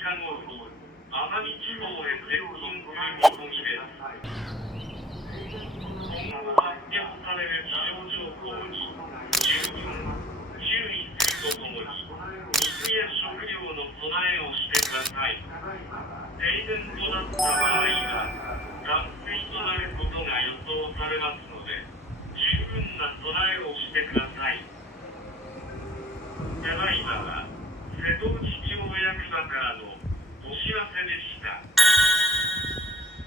日後に奄美地方へ接近する見込みです。今後発表される気象情報に十分注意するとともに、水や食料の備えをしてください。停電となった場合は、断水となることが予想されますので、十分な備えをしてください。ただいまは、瀬戸内町役場からのお知らせでした。